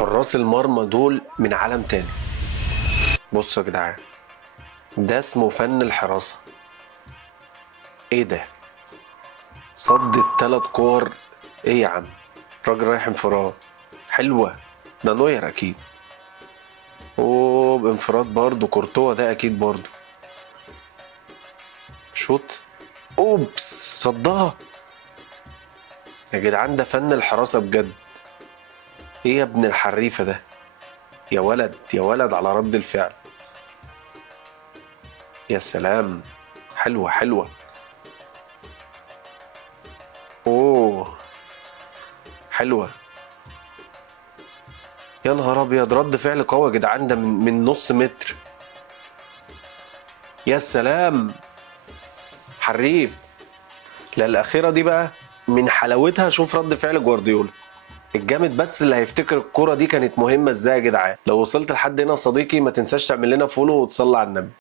حراس المرمى دول من عالم تاني. بصوا يا جدعان، ده اسمه فن الحراسة. ايه ده؟ صد التلات كور. ايه يا عم، راجل رايح انفراد. حلوة، ده نوير اكيد. اوه، بانفراد برضه، كورتوا ده اكيد برضه. شوت. اوبس، صدها. يا جدعان ده فن الحراسة بجد. ايه يا ابن الحريفة ده؟ يا ولد يا ولد على رد الفعل. يا سلام، حلوة حلوة. اوه، حلوة. يا نهار ابيض، رد فعل قوي يا جدعان، ده من نص متر. يا سلام، حريف. لا، الاخيره دي بقى من حلاوتها. شوف رد فعل جوارديولا الجامد، بس اللي هيفتكر الكرة دي كانت مهمة ازاي يا جدعان. لو وصلت لحد هنا يا صديقي، ما تنساش تعمل لنا فولو وتصلي على النبي.